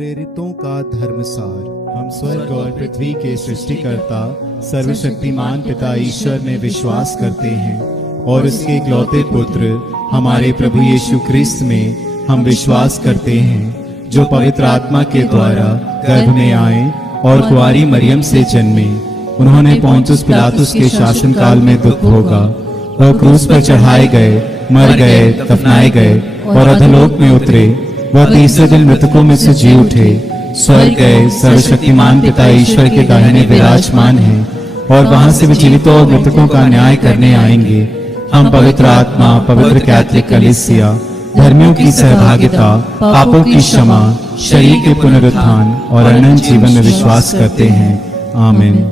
प्रेरितों का धर्मसार। हम स्वर्ग और पृथ्वी के सृष्टिकर्ता सर्वशक्तिमान पिता ईश्वर में विश्वास करते हैं और उसके इकलौते पुत्र हमारे प्रभु यीशु क्रिस्त में हम विश्वास करते हैं, जो पवित्र आत्मा के द्वारा गर्भ में आए और कुंवारी मरियम से जन्मे। उन्होंने पोंतुस पिलातुस के शासन काल में दुख भोगा और क्रूस पर चढ़ाए गए, मर गए, दफनाए गए और अधोलोक में उतरे। वह तीसरे दिन मृतकों में से जी उठे, स्वर्ग गए, सर्वशक्तिमान पिता ईश्वर के दाहिने विराजमान हैं और वहां से वे जीवितों और मृतकों का न्याय करने आएंगे। हम पवित्र आत्मा, पवित्र कैथोलिक कलीसिया, धर्मियों की सहभागिता, पापों की क्षमा, शरीर के पुनरुत्थान और अनंत जीवन में विश्वास करते हैं। आमीन।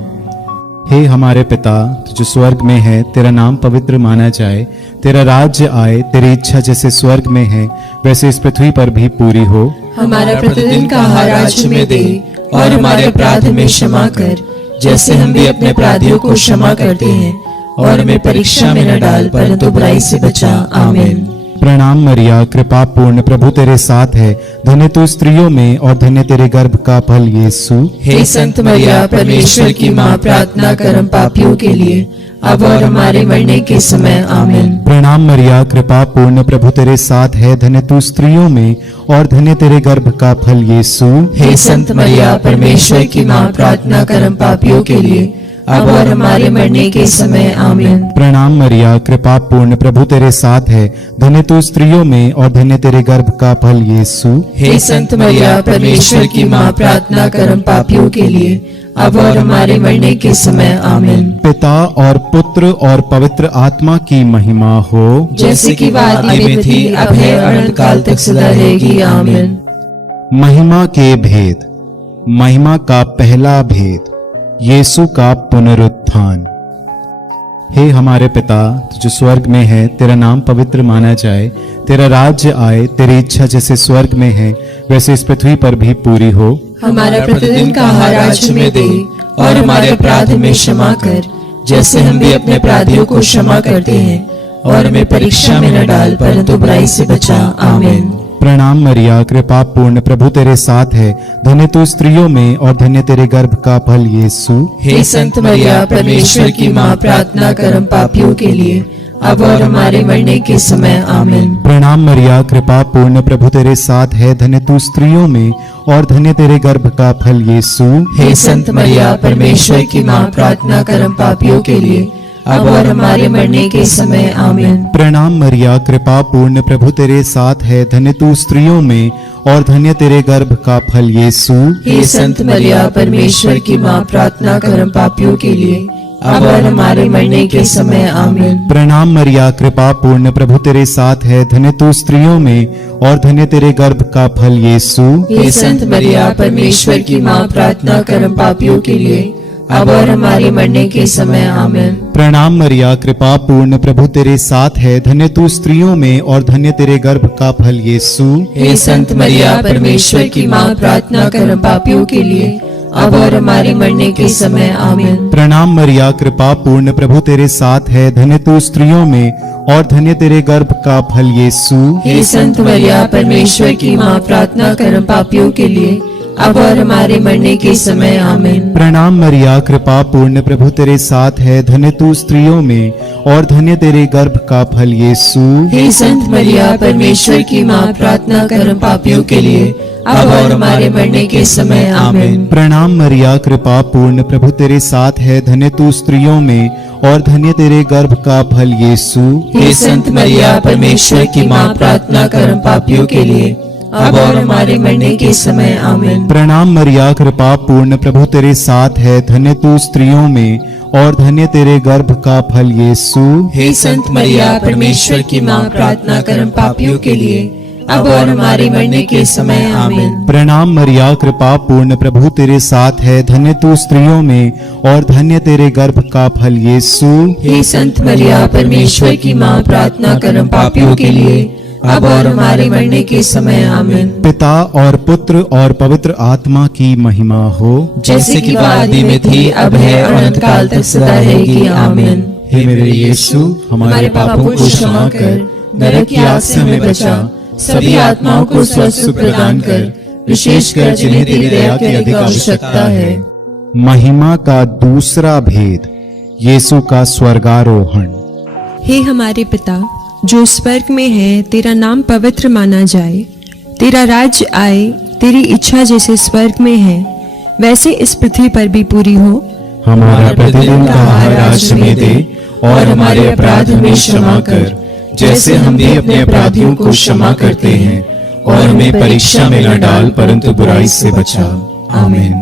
हे हमारे पिता, तू जो स्वर्ग में है, तेरा नाम पवित्र माना जाए, तेरा राज्य आए, तेरी इच्छा जैसे स्वर्ग में है वैसे इस पृथ्वी पर भी पूरी हो। हमारा प्रतिदिन का आहार आज हमें दे और हमारे अपराध हमें क्षमा कर, जैसे हम भी अपने अपराधियों को क्षमा करते हैं, और हमें परीक्षा में न डाल परंतु बुराई से बचा। आमीन। प्रणाम मरिया, कृपा पूर्ण, प्रभु तेरे साथ है, धन्य तू स्त्रियों में और धन्य तेरे गर्भ का फल यीशु। हे संत मरिया, परमेश्वर की माँ, प्रार्थना कर हम पापियों के लिए अब और हमारे मरने के समय। आमीन। प्रणाम मरिया, कृपा पूर्ण, प्रभु तेरे साथ है, धन्य तू स्त्रियों में और धन्य तेरे गर्भ का फल यीशु। हे संत मरिया, परमेश्वर की माँ, प्रार्थना कर हम पापियों के लिए अब और हमारे मरने के समय। आमीन। प्रणाम मरिया, कृपा पूर्ण, प्रभु तेरे साथ है, धन्य तू स्त्रियों में और धन्य तेरे गर्भ का फल यीशु। हे संत मरिया, परमेश्वर की माँ, प्रार्थना कर हम पापियों के लिए अब और हमारे मरने के समय। आमीन। पिता और पुत्र और पवित्र आत्मा की महिमा हो, जैसे कि आदि में थी, अब है, अनंत काल तक सदा रहेगी। आमीन। महिमा के भेद। महिमा का पहला भेद, यीशु का पुनरुत्थान। हे हमारे पिता, तू जो स्वर्ग में है, तेरा नाम पवित्र माना जाए, तेरा राज्य आए, तेरी इच्छा जैसे स्वर्ग में है वैसे इस पृथ्वी पर भी पूरी हो। हमारा प्रतिदिन का आहार आज हमें दे और हमारे अपराध हमें क्षमा कर, जैसे हम भी अपने अपराधियों को क्षमा करते हैं, और हमें परीक्षा में न डाल परंतु बुराई से बचा। आमीन। प्रणाम मरिया, कृपा पूर्ण, प्रभु तेरे साथ है, धन्य तू स्त्रियों में और धन्य तेरे गर्भ का फल यीशु। हे संत मरिया, परमेश्वर की माँ, प्रार्थना कर हम पापियों के लिए अब और हमारे मरने के समय। आमीन। प्रणाम मरिया, कृपा पूर्ण, प्रभु तेरे साथ है, धन्य तू स्त्रियों में और धन्य तेरे गर्भ का फल यीशु। हे संत मरिया, परमेश्वर की माँ, प्रार्थना कर हम पापियों के लिए अब और हमारे मरने के समय। आमीन। प्रणाम मरिया, कृपा पूर्ण, प्रभु तेरे साथ है, धन्य तू स्त्रियों में और धन्य तेरे गर्भ का फल यीशु। हे संत मरिया, परमेश्वर की माँ, प्रार्थना कर हम पापियों के लिए अब और हमारे मरने के समय। आमीन। प्रणाम मरिया, कृपा पूर्ण, प्रभु तेरे साथ है, धन्य तू स्त्रियों में और धन्य तेरे गर्भ का फल यीशु। हे संत मरिया, परमेश्वर की माँ, प्रार्थना कर हम पापियों के लिए अब और हमारे मरने के समय। आमीन। प्रणाम मरिया, कृपा पूर्ण, प्रभु तेरे साथ है, धन्य तू स्त्रियों में और धन्य तेरे गर्भ का फल यीशु। हे संत मरिया, परमेश्वर की माँ, प्रार्थना कर हम पापियों के लिए अब और हमारे मरने के समय। आमीन। प्रणाम मरिया, कृपा पूर्ण, प्रभु तेरे साथ है, धन्य तू स्त्रियों में और धन्य तेरे गर्भ का फल यीशु। हे संत मरिया, परमेश्वर की माँ, प्रार्थना कर हम पापियों के लिए अब और हमारे मरने के समय। आमीन। प्रणाम मरिया, कृपा पूर्ण, प्रभु तेरे साथ है, धन्य तू स्त्रियों में और धन्य तेरे गर्भ का फल यीशु। हे संत मरिया, परमेश्वर की माँ, प्रार्थना कर हम पापियों के लिए अब और हमारे मरने के समय। आमीन। प्रणाम मरिया, कृपा पूर्ण, प्रभु तेरे साथ है, धन्य तू स्त्रियों में और धन्य तेरे गर्भ का फल यीशु। हे संत मरिया, परमेश्वर की माँ, प्रार्थना कर हम पापियों के लिए अब और हमारे मरने के समय। आमीन। प्रणाम मरिया, कृपा पूर्ण, प्रभु तेरे साथ है, धन्य तू स्त्रियों में और धन्य तेरे गर्भ का फल यीशु। हे संत मरिया, परमेश्वर की माँ, प्रार्थना कर हम पापियों के लिए अब और हमारे मरने के समय। आमीन। प्रणाम मरिया, कृपा पूर्ण, प्रभु तेरे साथ है, धन्य तू स्त्रियों में और धन्य तेरे गर्भ का फल यीशु। हे संत मरिया, परमेश्वर की माँ, प्रार्थना कर हम पापियों के लिए अब और हमारे मरने के समय। आमीन। पिता और पुत्र और पवित्र आत्मा की महिमा हो, जैसे कि आदि में थी, अब है, अनंत काल तक सदा रहेगी। आमीन। हे मेरे यीशु, हमारे पापों को क्षमा कर, नरक की आग से हमें बचा, सभी आत्माओं को स्वस्थ प्रदान कर, विशेषकर जिन्हें तेरी दया की अधिक आवश्यकता है। महिमा का दूसरा भेद, यीशु का स्वर्गारोहण। हे हमारे पिता जो स्वर्ग में है, तेरा नाम पवित्र माना जाए। तेरा राज्य आए, तेरी इच्छा जैसे स्वर्ग में है वैसे इस पृथ्वी पर भी पूरी हो। हमारा प्रतिदिन का आहार आज हमें दे, और हमारे अपराध हमें क्षमा कर, जैसे हम भी अपने अपराधियों को क्षमा करते हैं। और हमें परीक्षा में न डाल, परंतु बुराई से बचा। आमीन।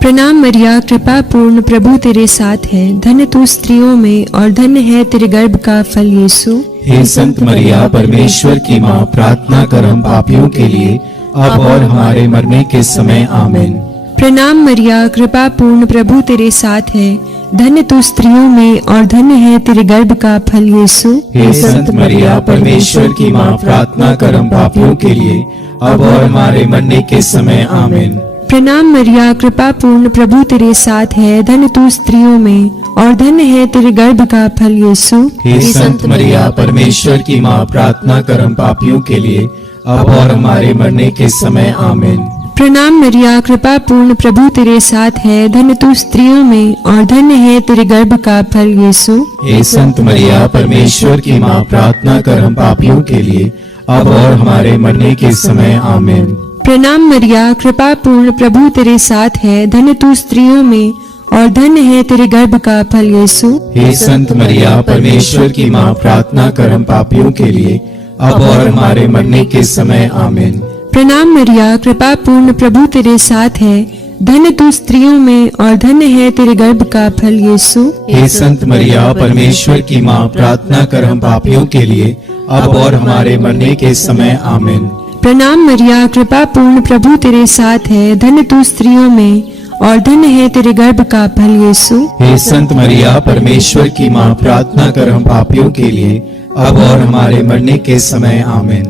प्रणाम मरिया, कृपा पूर्ण, प्रभु तेरे साथ है। धन्य तू स्त्रियों में और धन्य है तेरे गर्भ का फल यीशु। हे संत मरिया, परमेश्वर की माँ, प्रार्थना कर हम पापियों के लिए, अब और हमारे मरने के समय। आमीन। प्रणाम मरिया, कृपा पूर्ण, प्रभु तेरे साथ है। धन्य तू स्त्रियों में और धन्य है तेरे गर्भ का फल यीशु। हे संत मरिया, परमेश्वर की माँ, प्रार्थना कर हम पापियों के लिए, अब और हमारे मरने के समय। आमीन। प्रणाम मरिया, कृपा पूर्ण, प्रभु तेरे साथ है। धन्य तू स्त्रियों में और धन्य है तेरे गर्भ का फल यीशु। हे संत मरिया, परमेश्वर की माँ, प्रार्थना कर हम पापियों के लिए, अब और हमारे मरने के समय। आमीन। प्रणाम मरिया, कृपा पूर्ण, प्रभु तेरे साथ है। धन्य तू स्त्रियों में और धन्य है तेरे गर्भ का फल यीशु। हे संत मरिया, परमेश्वर की माँ, प्रार्थना कर हम पापियों के लिए, अब और हमारे मरने के समय। आमीन। प्रणाम मरिया, कृपा पूर्ण, प्रभु तेरे साथ है। धन्य तू स्त्रियों में और धन्य है तेरे गर्भ का फल यीशु। हे संत मरिया, परमेश्वर की माँ, प्रार्थना कर हम पापियों के लिए, अब और हमारे मरने के समय। आमीन। प्रणाम मरिया, कृपा पूर्ण, प्रभु तेरे साथ है। धन्य तू स्त्रियों में और धन्य है तेरे गर्भ का फल यीशु। हे संत मरिया, परमेश्वर की माँ, प्रार्थना कर हम पापियों के लिए, अब और हमारे मरने के समय। आमीन। प्रणाम मरिया, कृपा पूर्ण, प्रभु तेरे साथ है। धन्य तू स्त्रियों में और धन्य है तेरे गर्भ का फल यीशु। हे संत मरिया, परमेश्वर की माँ, प्रार्थना कर हम पापियों के लिए, अब और हमारे मरने के समय। आमीन।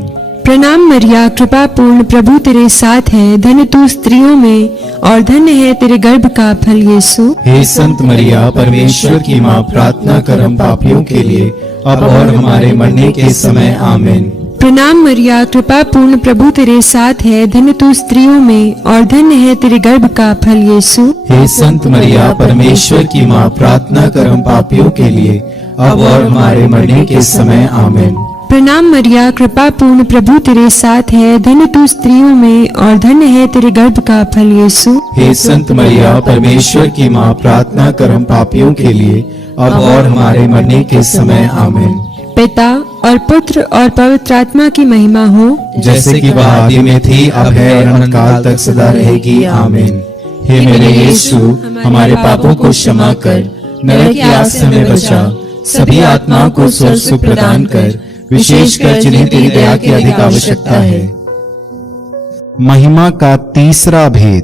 प्रणाम मरिया, कृपा पूर्ण, प्रभु तेरे साथ है। धन्य तू स्त्रियों में और धन्य है तेरे गर्भ का फल यीशु। हे संत मरिया, परमेश्वर की माँ, प्रार्थना कर हम पापियों के लिए, अब और हमारे मरने के समय। आमीन। प्रणाम मरिया, कृपा पूर्ण, प्रभु तेरे साथ है। धन्य तू स्त्रियों में और धन्य है तेरे गर्भ का फल यीशु। हे संत मरिया, परमेश्वर की माँ, प्रार्थना कर हम पापियों के लिए, अब और हमारे मरने के समय। आमीन। प्रणाम मरिया, कृपा पूर्ण, प्रभु तेरे साथ है। धन्य तू स्त्रियों में और धन्य है तेरे गर्भ का फल यीशु। हे संत मरिया, परमेश्वर की माँ, प्रार्थना कर हम पापियों के लिए, अब और हमारे मरने के समय। आमीन। पिता और पुत्र और पवित्र आत्मा की महिमा हो, जैसे कि वह आदि में थी, अब है और अनंत काल तक सदा रहेगी। आमीन। हे मेरे यीशु, हमारे पापों को क्षमा कर, नरक की आग से हमें बचा, सभी आत्माओं को स्वर्ग सुख प्रदान कर, विशेषकर जिन्हें तेरी दया की अधिक आवश्यकता है। महिमा का तीसरा भेद,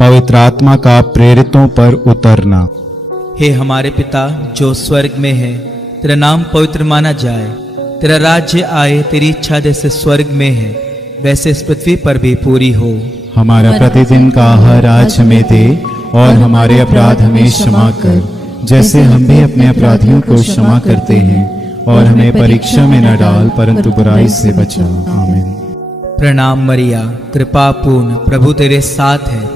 पवित्र आत्मा का प्रेरितों पर उतरना। हे हमारे पिता जो स्वर्ग में है, तेरा नाम पवित्र माना जाए। तेरा राज्य आए, तेरी इच्छा जैसे स्वर्ग में है वैसे इस पृथ्वी पर भी पूरी हो। हमारा प्रतिदिन का आहार आज हमें दे, और हमारे अपराध हमें क्षमा कर, जैसे हम भी अपने अपराधियों को क्षमा करते हैं। और हमें परीक्षा में न डाल, परंतु बुराई से बचा। आमीन। प्रणाम मरिया, कृपा पूर्ण, प्रभु तेरे साथ है।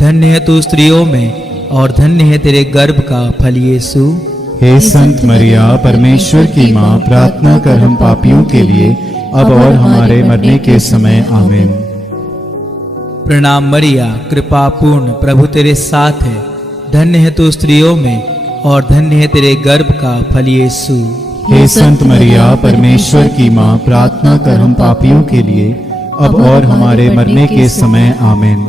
धन्य है तू स्त्रियों में और धन्य है तेरे गर्भ का फल यीशु। हे संत मरिया, परमेश्वर की माँ, प्रार्थना कर हम पापियों के लिए, अब और हमारे मरने के समय। आमीन। प्रणाम मरिया, कृपा पूर्ण, प्रभु तेरे साथ है। धन्य है तू स्त्रियों में और धन्य है तेरे गर्भ का फल यीशु। हे संत मरिया, परमेश्वर की माँ, प्रार्थना कर हम पापियों के लिए, अब और हमारे मरने के समय। आमीन।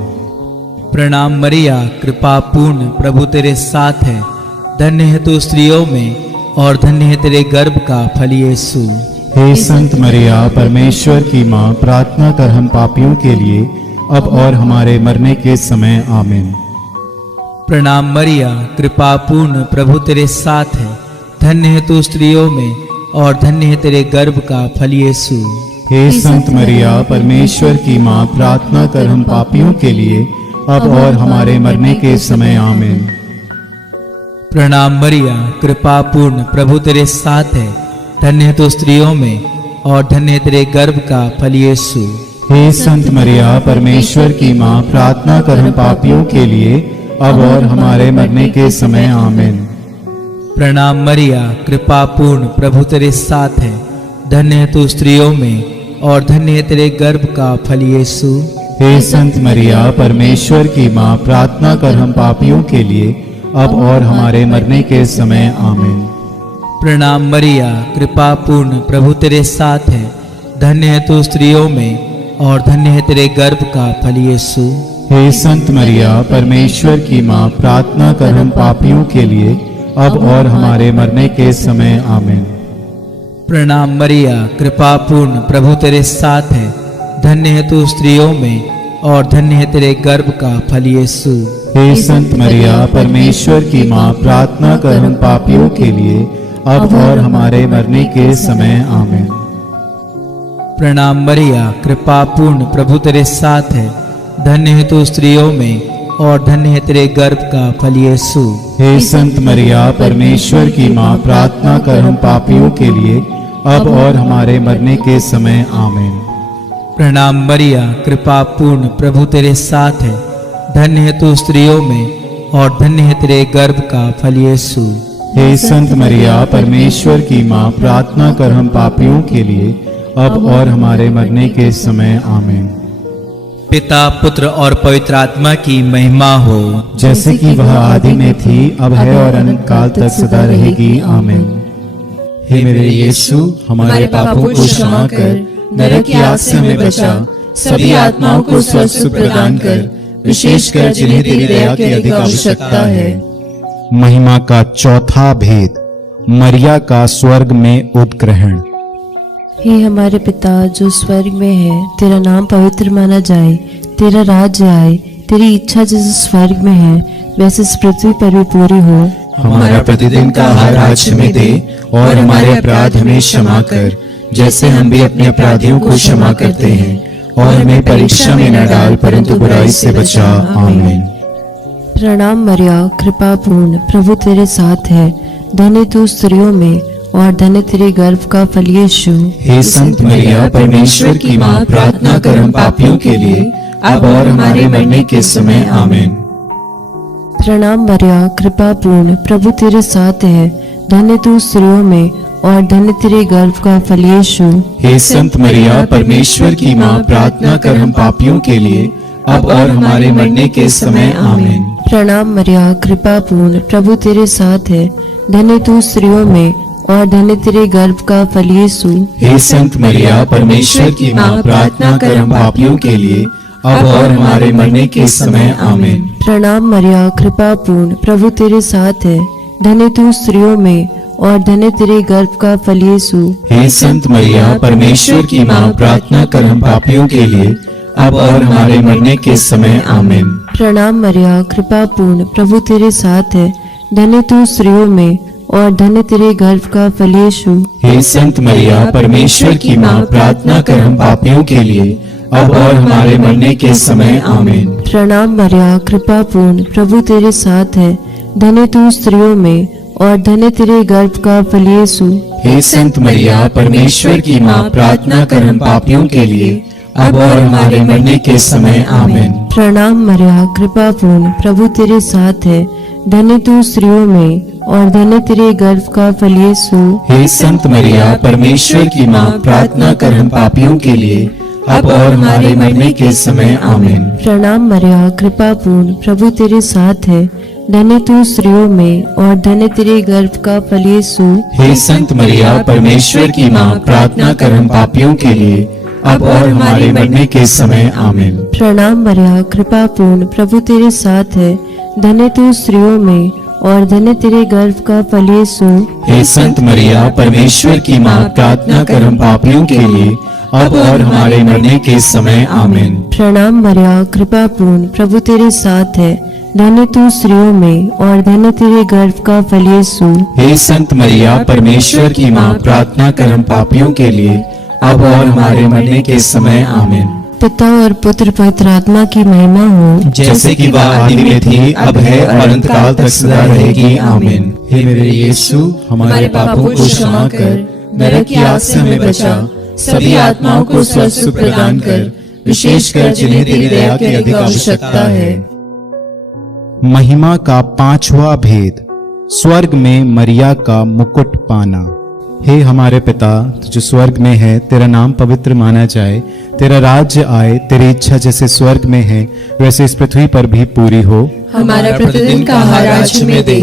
प्रणाम मरिया, कृपा पूर्ण, प्रभु तेरे साथ है। धन्य है तू स्त्रियों में और धन्य है तेरे गर्भ का फल यीशु। हे संत मरिया, परमेश्वर की माँ, प्रार्थना कर हम पापियों के लिए, अब और हमारे मरने के समय। आमीन। प्रणाम मरिया, कृपा पूर्ण, प्रभु तेरे साथ है। धन्य है तू स्त्रियों में और धन्य है तेरे गर्भ का फल यीशु। हे संत मरिया, परमेश्वर की माँ, प्रार्थना कर हम पापियों के लिए, अब और हमारे मरने के समय। आमीन। प्रणाम मरिया, कृपा पूर्ण, प्रभु तेरे साथ है। धन्य है तू स्त्रियों में और धन्य है तेरे गर्भ का फल यीशु। हे संत मरिया परमेश्वर की माँ, प्रार्थना कर हम पापियों के लिए अब और हमारे मरने के समय आमीन। प्रणाम मरिया, कृपा पूर्ण, प्रभु तेरे साथ है। धन्य है तू स्त्रियों में और धन्य है तेरे गर्भ का फल यीशु। हे संत मरिया परमेश्वर की माँ, प्रार्थना कर हम पापियों के लिए अब और हमारे मरने के समय आमीन। प्रणाम मरिया, कृपा पूर्ण, प्रभु तेरे साथ है। धन्य है तू स्त्रियों में और धन्य है तेरे गर्भ का फल यीशु। हे संत मरिया परमेश्वर की माँ, प्रार्थना कर हम पापियों के लिए अब और हमारे मरने के समय आमीन। प्रणाम मरिया, कृपा पूर्ण, प्रभु तेरे साथ है। धन्य है तू स्त्रियों में और धन्य है तेरे गर्भ का फल यीशु। हे संत मरिया परमेश्वर की माँ, प्रार्थना कर हम पापियों के लिए अब और हमारे मरने के समय आमीन। प्रणाम मरिया, कृपा पूर्ण, प्रभु तेरे साथ है। धन्य है तू स्त्रियों में और धन्य है तेरे गर्भ का फल यीशु। हे संत मरिया परमेश्वर की माँ, प्रार्थना कर हम पापियों के लिए अब और हमारे मरने के समय आमीन। प्रणाम मरिया, कृपा पूर्ण, प्रभु तेरे साथ है। धन्य है तू स्त्रियों में और धन्य है तेरे गर्भ का फल यीशु। हे संत मरिया परमेश्वर की माँ, प्रार्थना कर हम पापियों के लिए अब और हमारे मरने के समय आमीन। पिता, पुत्र और पवित्र आत्मा की महिमा हो, जैसे कि वह आदि में थी, अब है और अनंत काल तक सदा रहेगी आमीन। हे मेरे यीशु, हमारे पापों को क्षमा कर, नरक की आग से हमें बचा, सभी आत्माओं को स्वर्ग सुख प्रदान कर, विशेषकर जिन्हें तेरी दया की अधिक आवश्यकता है। महिमा का चौथा भेद, मरिया का स्वर्ग में उद्ग्रहण। हे हमारे पिता जो स्वर्ग में है, तेरा नाम पवित्र माना जाए, तेरा राज्य आए, तेरी इच्छा जैसे स्वर्ग में है वैसे इस पृथ्वी पर भी पूरी हो। हमारा प्रतिदिन का आहार आज हमें दे और हमारे अपराध हमें क्षमा कर, जैसे हम भी अपने अपराधियों को क्षमा करते हैं, और हमें परीक्षा में न डाल परंतु बुराई से बचा आमीन। प्रणाम मरिया, कृपा पूर्ण, प्रभु तेरे साथ है। धन्य तू स्त्रियों में और धन्य तेरे गर्भ का फल यीशु। हे संत मरिया परमेश्वर की माँ, प्रार्थना कर हम पापियों के लिए अब और हमारे मरने के समय आमीन। प्रणाम मरिया, कृपा पूर्ण, प्रभु तेरे साथ है। धन्य तू स्त्रियों में और धन्य तेरे गर्भ का फल यीशु। हे संत मरिया परमेश्वर की माँ, प्रार्थना कर हम पापियों के लिए अब और हमारे मरने के समय आमीन। प्रणाम मरिया, कृपा पूर्ण, प्रभु तेरे साथ है। धन्य तू स्त्रियों में और धन्य तेरे गर्भ का फल यीशु। हे संत मरिया परमेश्वर की माँ, प्रार्थना कर हम पापियों के लिए अब और हमारे मरने के समय आमीन। प्रणाम मरिया, कृपा पूर्ण, प्रभु तेरे साथ है। धन्य तू स्त्रियों में और धन्य तेरे गर्भ का फल यीशु। हे संत मरिया परमेश्वर की माँ, प्रार्थना कर हम पापियों के लिए अब और हमारे मरने के समय आमीन। प्रणाम मरिया, कृपा पूर्ण, प्रभु तेरे साथ है। धन्य तू स्त्रियों में और धन्य तेरे गर्भ का फल यीशु। हे संत मरिया परमेश्वर की माँ, प्रार्थना कर हम पापियों के लिए अब और हमारे मरने के समय आमीन। प्रणाम मरिया, कृपा पूर्ण, प्रभु तेरे साथ है। धन्य तू स्त्रियों में और धन्य तेरे गर्भ का फल यीशु। हे संत मरिया परमेश्वर की माँ, प्रार्थना कर हम पापियों के लिए अब और हमारे मरने के समय आमीन। प्रणाम मरिया, कृपा पूर्ण, प्रभु तेरे साथ है। धन्य तू स्त्रियों में और धन्य तेरे गर्भ का फल यीशु। हे संत मरिया परमेश्वर की माँ, प्रार्थना कर हम पापियों के लिए अब और हमारे मरने के समय आमीन। प्रणाम मरिया, कृपा पूर्ण, प्रभु तेरे साथ है। धन्य तू स्त्रियों में और धन्य तेरे गर्भ का फल यीशु। हे संत मरिया परमेश्वर की माँ, प्रार्थना कर हम पापियों के लिए अब और हमारे मरने के समय आमीन। प्रणाम मरिया, कृपा पूर्ण, प्रभु तेरे साथ है। धन्य तू स्त्रियों में और धन्य तेरे गर्भ का फल यीशु। हे संत मरिया परमेश्वर की माँ, प्रार्थना कर हम पापियों के लिए अब और हमारे मरने के समय आमीन। प्रणाम मरिया, कृपा पूर्ण, प्रभु तेरे साथ है। धन्य तू स्त्रियों में और धन्य तेरे गर्भ का फल यीशु। हे संत मरिया परमेश्वर की माँ, प्रार्थना कर हम पापियों के लिए अब और हमारे मरने के समय आमीन। पिता और पुत्र पवित्र आत्मा की महिमा हो, जैसे कि वह आदि में थी, अब है और अनंत काल तक सदा रहेगी आमीन। हे मेरे यीशु, हमारे पापों को क्षमा कर, नरक की आग से हमें बचा, सभी आत्माओं को स्वर्ग सुख प्रदान कर, विशेषकर जिन्हें तेरी दया की अधिक आवश्यकता है। महिमा का पांचवा भेद, स्वर्ग में मरिया का मुकुट पाना। हे हमारे पिता, तू जो स्वर्ग में है, तेरा नाम पवित्र माना जाए, तेरा राज्य आए, तेरी इच्छा जैसे स्वर्ग में है वैसे इस पृथ्वी पर भी पूरी हो। हमारा प्रतिदिन का आहार आज हमें दे,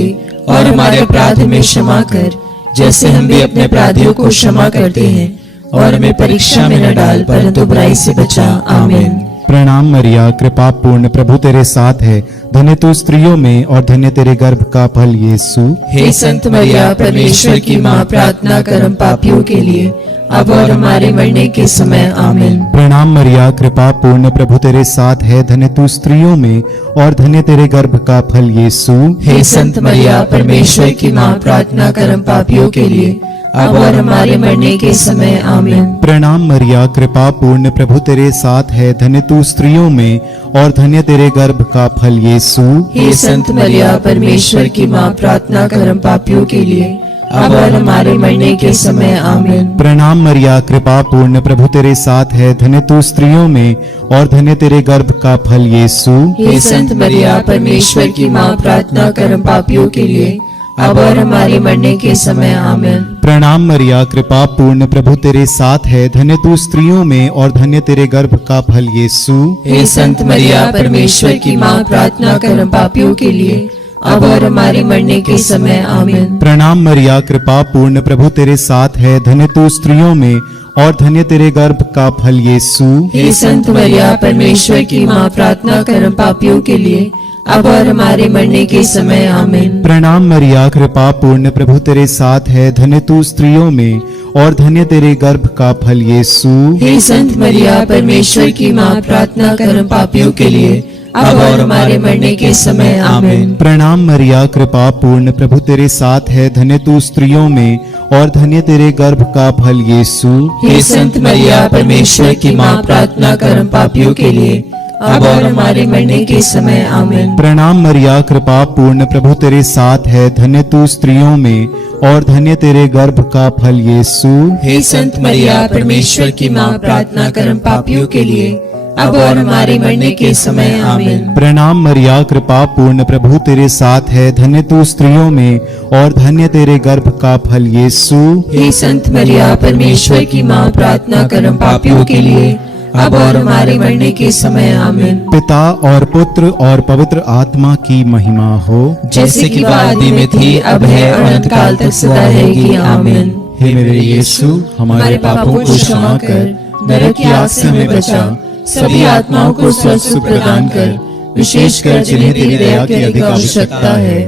और हमारे अपराध में क्षमा कर, जैसे हम भी अपने अपराधियों को क्षमा करते हैं, और हमें परीक्षा में न डाल, परंतु बुराई से बचा। आमीन। प्रणाम मरिया, कृपा पूर्ण, प्रभु तेरे साथ है, धन्य तू स्त्रियों में और धन्य तेरे गर्भ का फल यीशु। हे संत मरिया, परमेश्वर की माँ, प्रार्थना कर हम पापियों के लिए, अब और हमारे मरने के समय। आमीन। प्रणाम मरिया, कृपा पूर्ण, प्रभु तेरे साथ है, धन्य तू स्त्रियों में और धन्य तेरे गर्भ का फल यीशु। हे संत मरिया, परमेश्वर की माँ, प्रार्थना कर हम पापियों के लिए, अब और हमारे मरने के समय। आमीन। प्रणाम मरिया, कृपा पूर्ण, प्रभु तेरे साथ है, धन्य तू स्त्रियों में और धन्य तेरे गर्भ का फल यीशु। हे संत मरिया, परमेश्वर की माँ, प्रार्थना कर हम पापियों के लिए, अब और हमारे मरने के समय। आमीन। प्रणाम मरिया, कृपा पूर्ण, प्रभु तेरे साथ है, धन्य तू स्त्रियों में और धन्य तेरे गर्भ का फल यीशु। हे संत मरिया, परमेश्वर की माँ, प्रार्थना कर हम पापियों के लिए, अब और हमारे मरने के समय। आमीन। प्रणाम मरिया, कृपा पूर्ण, प्रभु तेरे साथ है, धन्य तू स्त्रियों में और धन्य तेरे गर्भ का फल यीशु। हे संत मरिया, परमेश्वर की माँ, प्रार्थना कर हम पापियों के लिए, अब और हमारे मरने के समय। आमीन। प्रणाम मरिया, कृपा पूर्ण, प्रभु तेरे साथ है, धन्य तू स्त्रियों में और धन्य तेरे गर्भ का फल यीशु। हे संत मरिया, परमेश्वर की माँ, प्रार्थना कर हम पापियों के लिए, अब और हमारे मरने के समय। आमीन। प्रणाम मरिया, कृपा पूर्ण, प्रभु तेरे साथ है, धन्य तू स्त्रियों में और धन्य तेरे गर्भ का फल यीशु। हे संत मरिया, परमेश्वर की माँ, प्रार्थना कर हम पापियों के लिए, अब और हमारे मरने के समय। आमीन। प्रणाम मरिया, कृपा पूर्ण, प्रभु तेरे साथ है, धन्य तू स्त्रियों में और धन्य तेरे गर्भ का फल यीशु। हे संत मरिया, परमेश्वर की माँ, प्रार्थना कर हम पापियों के लिए, अब और हमारे मरने के समय। आमीन। प्रणाम मरिया, कृपा पूर्ण, प्रभु तेरे साथ है, धन्य तू स्त्रियों में और धन्य तेरे गर्भ का फल यीशु। हे संत मरिया, परमेश्वर की माँ, प्रार्थना कर हम पापियों के लिए, अब और हमारे मरने के समय। आमीन। प्रणाम मरिया, कृपा पूर्ण, प्रभु तेरे साथ है, धन्य तू स्त्रियों में और धन्य तेरे गर्भ का फल यीशु। हे संत मरिया, परमेश्वर की माँ, प्रार्थना कर हम पापियों के लिए, अब और हमारे मरने के समय। आमीन। पिता और पुत्र और पवित्र आत्मा की महिमा हो, जैसे कि वह आदि में थी, अब है और अनंत काल तक सदा रहेगी। आमीन। हे मेरे यीशु, हमारे पापों को क्षमा कर, नरक की आग से हमें बचा, सभी आत्माओं को स्वस्थ प्रदान कर, विशेषकर जिन्हें तेरी दया की अधिक आवश्यकता है।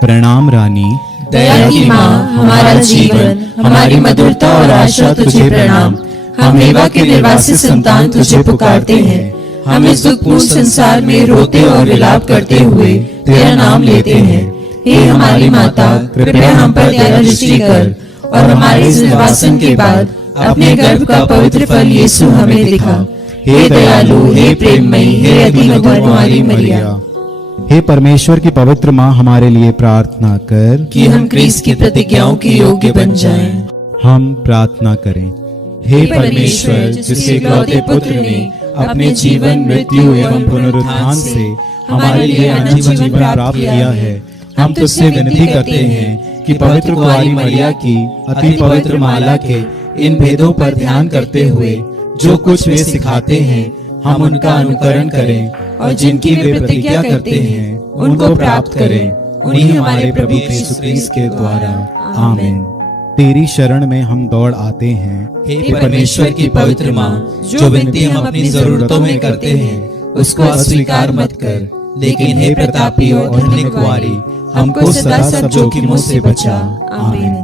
प्रणाम रानी, दया की माँ, हमारा जीवन, हमारी मधुरता और आशा तुझे प्रणाम। हम एवा के निर्वासित संतान तुझे पुकारते हैं, हम इस दुखपूर्ण संसार में रोते और विलाप करते हुए तेरा नाम लेते हैं। हे हमारी माता, कृपया हम पर दया दृष्टि कर, और हमारे इस निर्वासन के बाद अपने गर्भ का पवित्र फल यीशु हमें दिखा। हे दयालु, हे प्रेममयी, हे अति मधुर कुमारी मरिया, हे परमेश्वर की पवित्र माँ, हमारे लिए प्रार्थना कर कि हम क्रिस्त की प्रतिज्ञाओं के योग्य बन जाएं। हम प्रार्थना करें। हे परमेश्वर, जिसके इकलौते पुत्र ने अपने जीवन, मृत्यु एवं पुनरुत्थान से हमारे लिए अनंत जीवन प्राप्त किया है, हम तुझसे विनती करते हैं कि पवित्र कुंवारी मरिया की अति पवित्र माला के इन भेदों पर ध्यान करते हुए जो कुछ वे सिखाते हैं, हम उनका अनुकरण करें, और जिनकी वे प्रतिज्ञा करते हैं उनको प्राप्त करें, उन्हीं हमारे प्रभु यीशु क्रिस्त के द्वारा। आमीन। तेरी शरण में हम दौड़ आते हैं। हे परमेश्वर की पवित्र माँ, जो विनती हम अपनी जरूरतों में करते हैं उसको अस्वीकार मत कर, लेकिन हे प्रतापी और धन्य कुंवारी, हमको सदा सब जोखिमों से बचा। आमीन।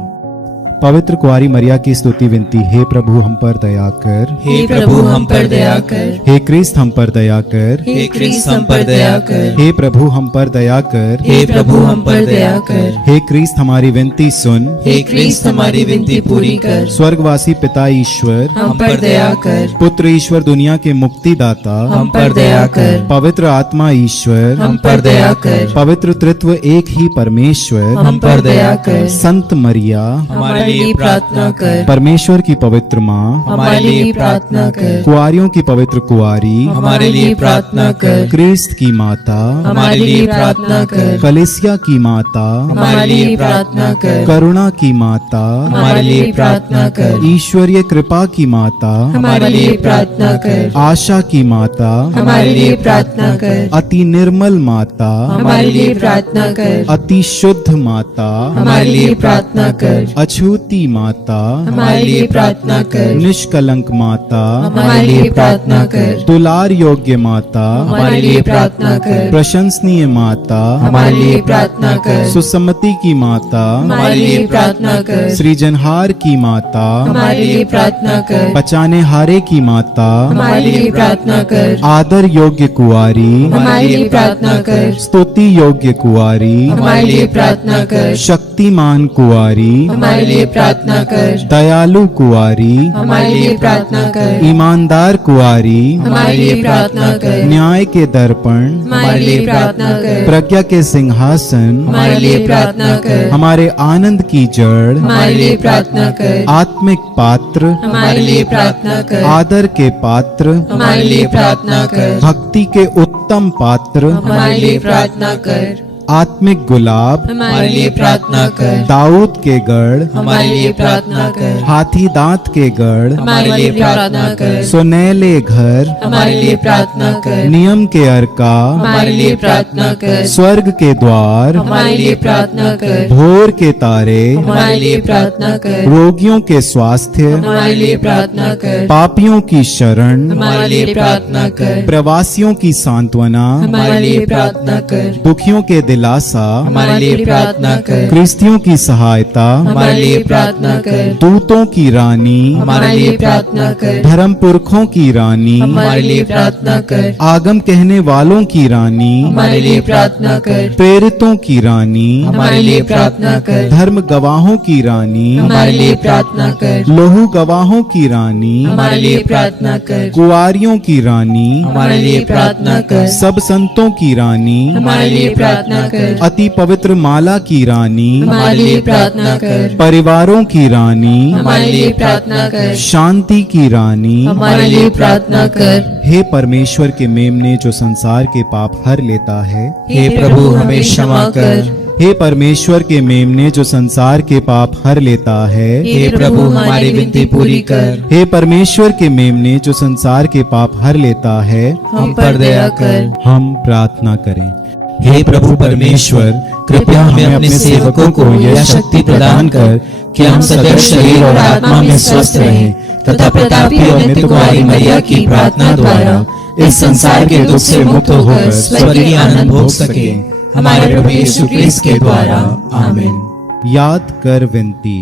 पवित्र कुंवारी मरिया की स्तुति विनती। हे प्रभु हम पर दया कर, हे प्रभु हम पर दया कर, हे क्रिस्त हम पर दया कर, हे क्रिस्त हम पर दया कर, हे प्रभु हम पर दया कर, हे प्रभु हम पर दया कर, हे क्रिस्त हमारी विनती सुन, हे क्रिस्त हमारी विनती पूरी कर, स्वर्गवासी पिता ईश्वर हम पर दया कर, पुत्र ईश्वर दुनिया के मुक्तिदाता हम पर दया कर, पवित्र आत्मा ईश्वर हम पर दया कर, पवित्र तृत्व एक ही परमेश्वर हम पर दया कर, संत मरिया हमारे लिए प्रार्थना कर। परमेश्वर की पवित्र माँ, हमारे लिए प्रार्थना कर। कुआरियों की पवित्र कुआरी, हमारे लिए प्रार्थना कर। क्रिस्त की माता, हमारे लिए प्रार्थना कर। कलीसिया की माता, हमारे लिए प्रार्थना कर। करुणा की माता, हमारे लिए प्रार्थना कर। ईश्वरीय कृपा की माता, हमारे लिए प्रार्थना कर। आशा की माता, हमारे लिए प्रार्थना कर। अति निर्मल माता, हमारे लिए प्रार्थना कर। अति शुद्ध माता, हमारे लिए प्रार्थना कर। अछूती माता, हमारे लिए प्रार्थना कर। निष्कलंक माता, हमारे लिए प्रार्थना कर। दुलार योग्य माता, हमारे लिए प्रार्थना कर। प्रशंसनीय माता, हमारे लिए प्रार्थना कर। सुसम्मति की माता, हमारे लिए प्रार्थना कर। सृजनहार की माता, हमारे लिए प्रार्थना कर। बचाने हारे की माता, हमारे लिए प्रार्थना कर। आदर योग्य कुआरी, हमारे लिए प्रार्थना कर। स्तुति योग्य कुआरी, हमारे लिए प्रार्थना कर। शक्तिमान कुआरी, हमारे लिए प्रार्थना कर। दयालु कुआरी, हमारे लिए प्रार्थना कर। ईमानदार कुआरी, हमारे लिए प्रार्थना कर। न्याय के दर्पण, हमारे लिए प्रार्थना कर। प्रज्ञा के सिंहासन, हमारे लिए प्रार्थना कर। हमारे आनंद की जड़, हमारे लिए प्रार्थना कर। आत्मिक पात्र, हमारे लिए प्रार्थना कर। आदर के पात्र, हमारे लिए प्रार्थना कर। भक्ति के उत्तम पात्र, हमारे लिए प्रार्थना कर। आत्मिक गुलाब, हमारे लिए प्रार्थना कर। दाऊद के गढ़, हमारे लिए प्रार्थना कर। हाथी दांत के गढ़, हमारे लिए प्रार्थना कर। सुनहले घर, हमारे लिए प्रार्थना कर। नियम के अर्का, हमारे लिए प्रार्थना कर। स्वर्ग के द्वार, हमारे लिए प्रार्थना कर। भोर के तारे, हमारे लिए प्रार्थना कर। रोगियों के स्वास्थ्य, हमारे लिए प्रार्थना कर। पापियों की शरण, हमारे लिए प्रार्थना कर। प्रवासियों की सांत्वना, हमारे लिए प्रार्थना कर। दुखियों के दिलासा, हमारे लिए प्रार्थना कर। क्रिस्तियों की सहायता, हमारे लिए प्रार्थना कर। दूतों की रानी, हमारे लिए प्रार्थना कर। धर्म पुरखों की रानी, हमारे लिए प्रार्थना कर। आगम कहने वालों की रानी, हमारे लिए प्रार्थना कर। प्रेरितों की रानी, हमारे लिए प्रार्थना कर। धर्म गवाहों की रानी, हमारे लिए प्रार्थना कर। लोहू गवाहों की रानी, हमारे लिए प्रार्थना कर। कुआरियों की रानी, हमारे लिए प्रार्थना कर। सब संतों की रानी, हमारे लिए प्रार्थना कर। अति पवित्र माला की रानी, हमारे लिए प्रार्थना कर। परिवारों की रानी, हमारे लिए प्रार्थना कर। शांति की रानी, हमारे लिए प्रार्थना कर। हे परमेश्वर के मेमने जो संसार के पाप हर लेता है, हे प्रभु हमें क्षमा कर। हे परमेश्वर के मेमने जो संसार के पाप हर लेता है, हे प्रभु हमारी विनती पूरी कर। हे परमेश्वर के मेमने जो संसार के पाप हर लेता है, हम पर दया कर। हम प्रार्थना करें। हे प्रभु परमेश्वर, कृपया हमें अपने सेवकों को यह शक्ति प्रदान कर कि हम सदैव शरीर और आत्मा में स्वस्थ रहें तथा प्रतापी और नित्य कुमारी मैया की प्रार्थना द्वारा इस संसार के दुख से मुक्त होकर स्वर्गीय आनंद भोग सकें। हमारे प्रभु यीशु क्रिस्त के द्वारा, आमीन। याद कर विनती।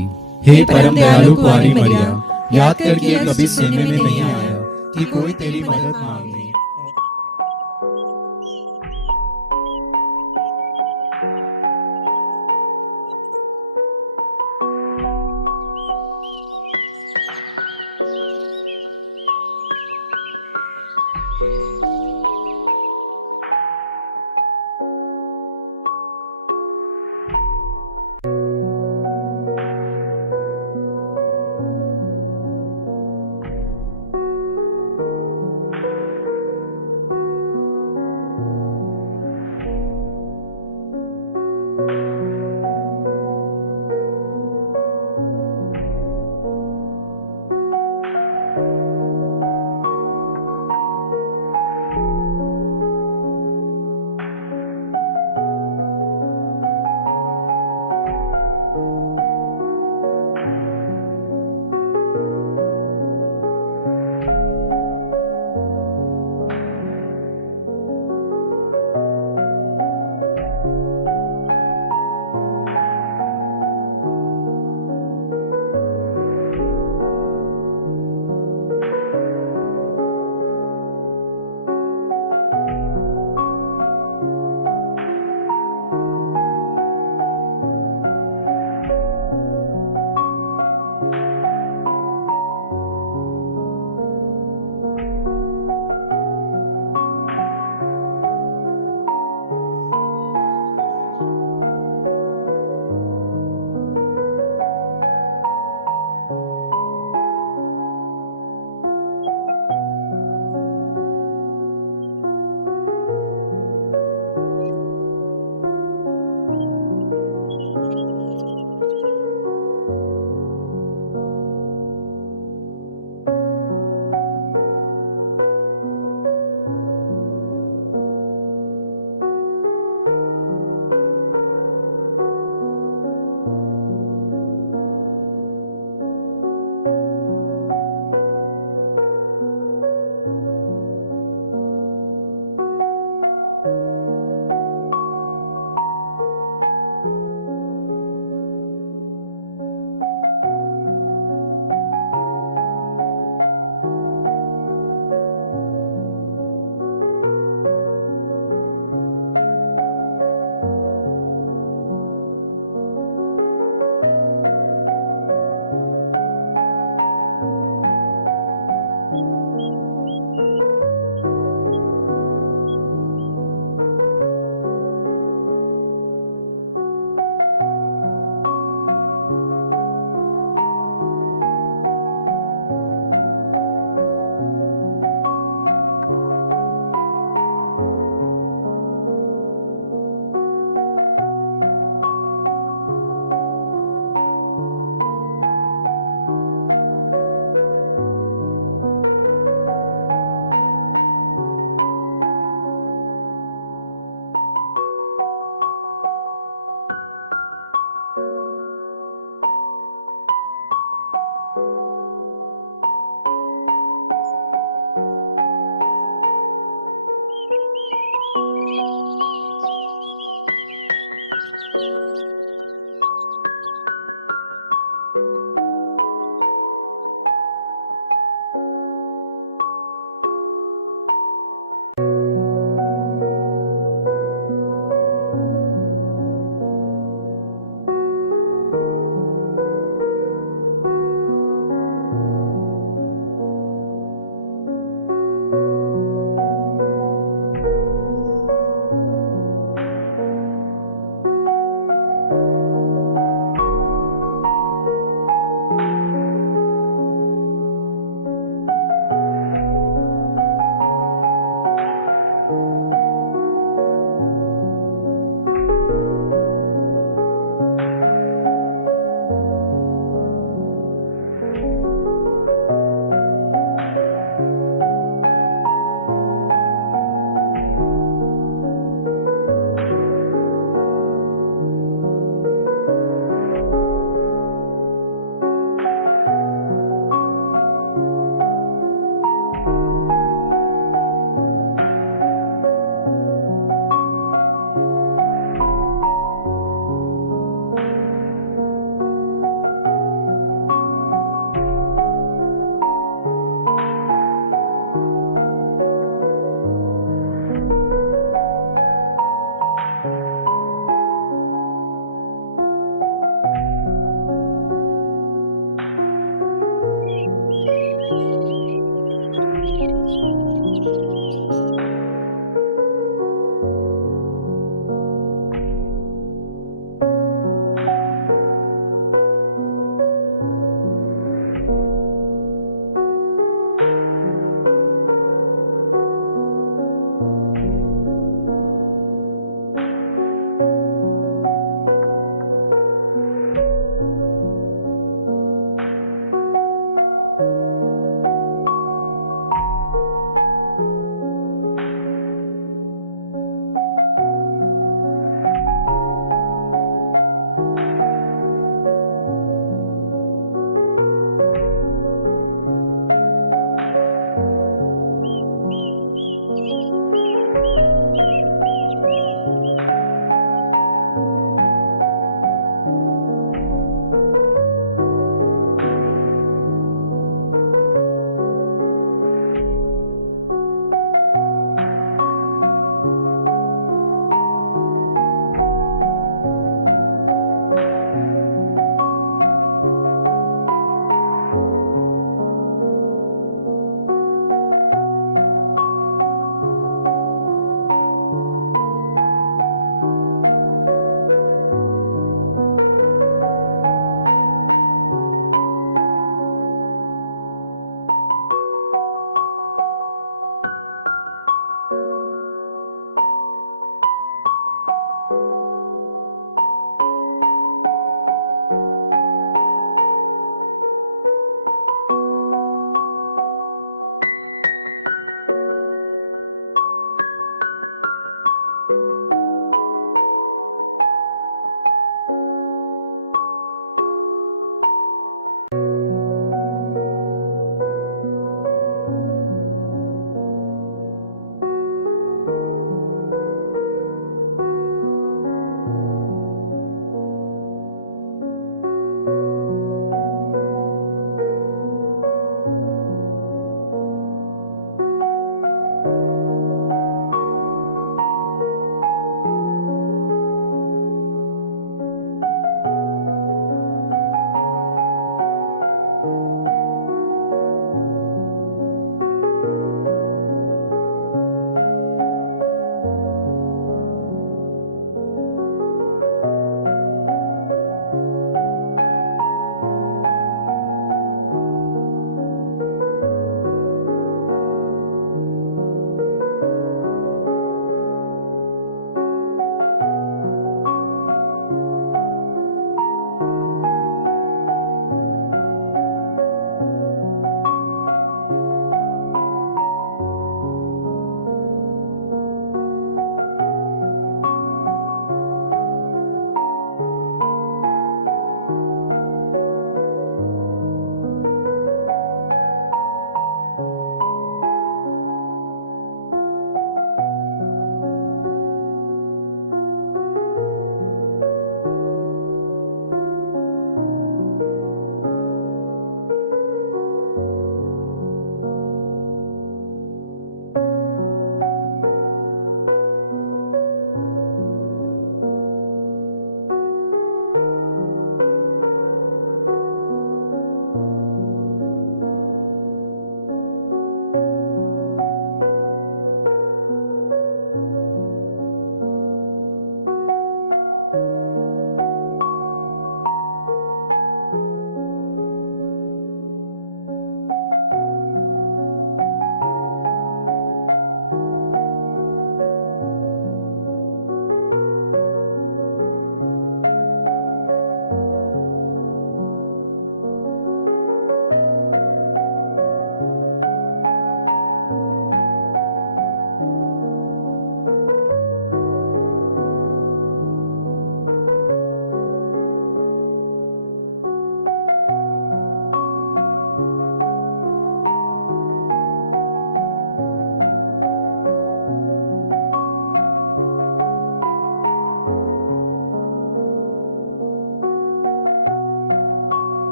हे परम दयालु कुंवारी मरिया, याद कर कि यह कभी सुनने में नहीं आया कि कोई तेरी मदद मांगे।